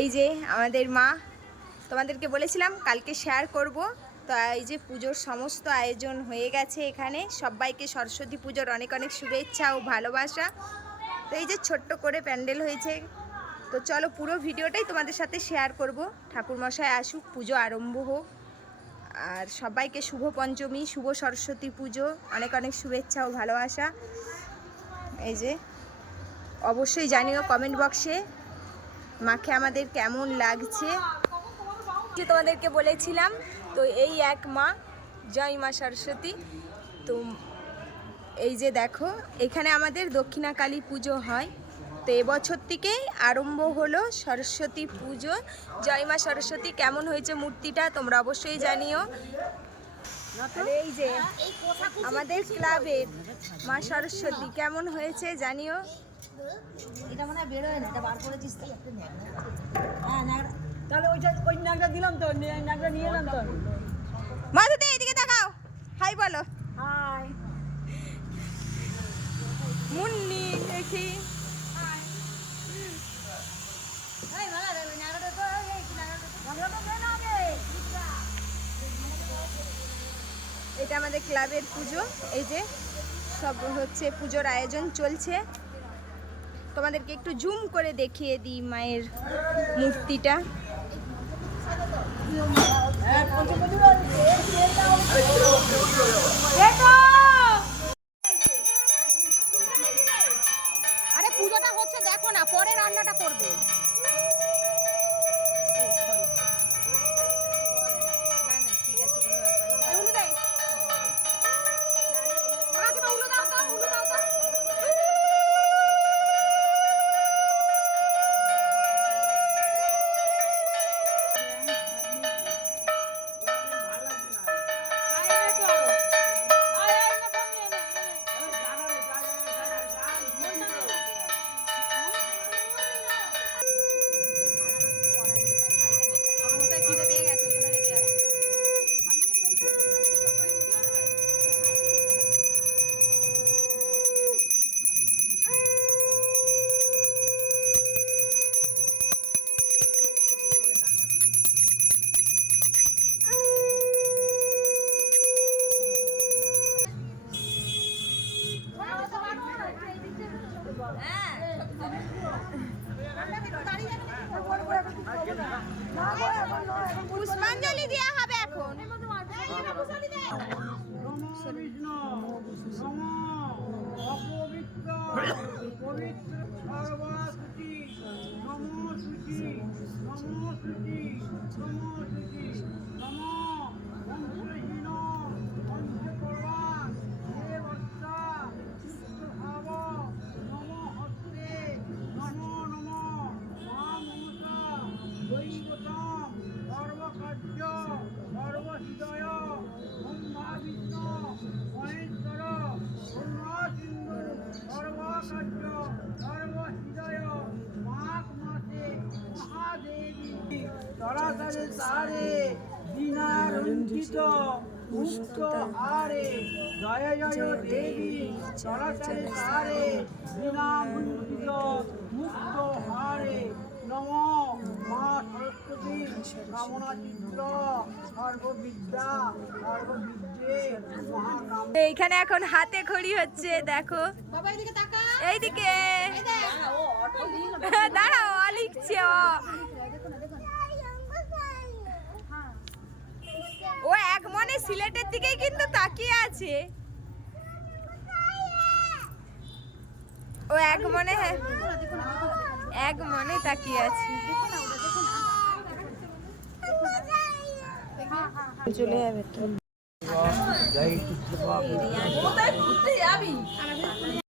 এই যে আমাদের মা, তোমাদেরকে বলেছিলাম কালকে শেয়ার করব। তো এই যে পুজোর সমস্ত আয়োজন হয়ে গেছে এখানে। সবাইকে সরস্বতী পুজোর অনেক অনেক শুভেচ্ছা ও ভালোবাসা। তো এই যে ছোট্ট করে প্যান্ডেল হয়েছে। তো চলো পুরো ভিডিওটাই তোমাদের সাথে শেয়ার করব। ঠাকুরমশাই আসুক, পুজো আরম্ভ হোক। আর সবাইকে শুভ পঞ্চমী, শুভ সরস্বতী পুজো, অনেক অনেক শুভেচ্ছা ও ভালোবাসা। এই যে, অবশ্যই জানিও কমেন্ট বক্সে মাকে আমাদের কেমন লাগছে? যে তোমাদেরকে বলেছিলাম, তো এই এক মা, জয় মা সরস্বতী। তো এই যে দেখো, এখানে আমাদের দক্ষিণা কালী পুজো হয়। তো এবছর থেকেই আরম্ভ হলো সরস্বতী পুজো। জয় মা সরস্বতী, কেমন হয়েছে মূর্তিটা তোমরা অবশ্যই জানিও। এই যে আমাদের ক্লাবের মা সরস্বতী, কেমন হয়েছে জানিও। এটা মনে হয় বেরোয় না এটা বার করেছিস হ্যাঁ তাহলে ওইটা ওই দিলাম তো নিয়ে এলাম তো। এদিকে তাকাও। হাই বলো। হাই। মুন্নি দেখি। এটা আমাদের ক্লাবের পুজো। এই যে সব হচ্ছে পুজোর আয়োজন চলছে। তোমাদেরকে একটু জুম করে দেখিয়ে দিই মায়ের মূর্তিটা। আরে পুজোটা হচ্ছে দেখো না, পরে রান্নাটা করবে। পুষ্পাঞ্জলি দেওয়া হবে এখন। পবিত্র সর্বসুচি নম সুচি নম সুচি তরাতারে তারে বিনা রঞ্জিত মুক্ত হারে। জয় জয় দেবী বিনা রঞ্জিত মুক্ত হারে। নম মা সরস্বতী কামনা চিত্র সর্ববিদ্যা সর্ববিদ্যে এইখানে এখন হাতে খড়ি হচ্ছে দেখো। বাবা এদিকে তাকা। এইদিকে। দাঁড়াও লিখছে ও এক মনে সিলেটের দিকেই কিন্তু তাকিয়ে আছে। ও এক মনে হ্যাঁ এক মনে তাকিয়ে আছে। চলে যাবে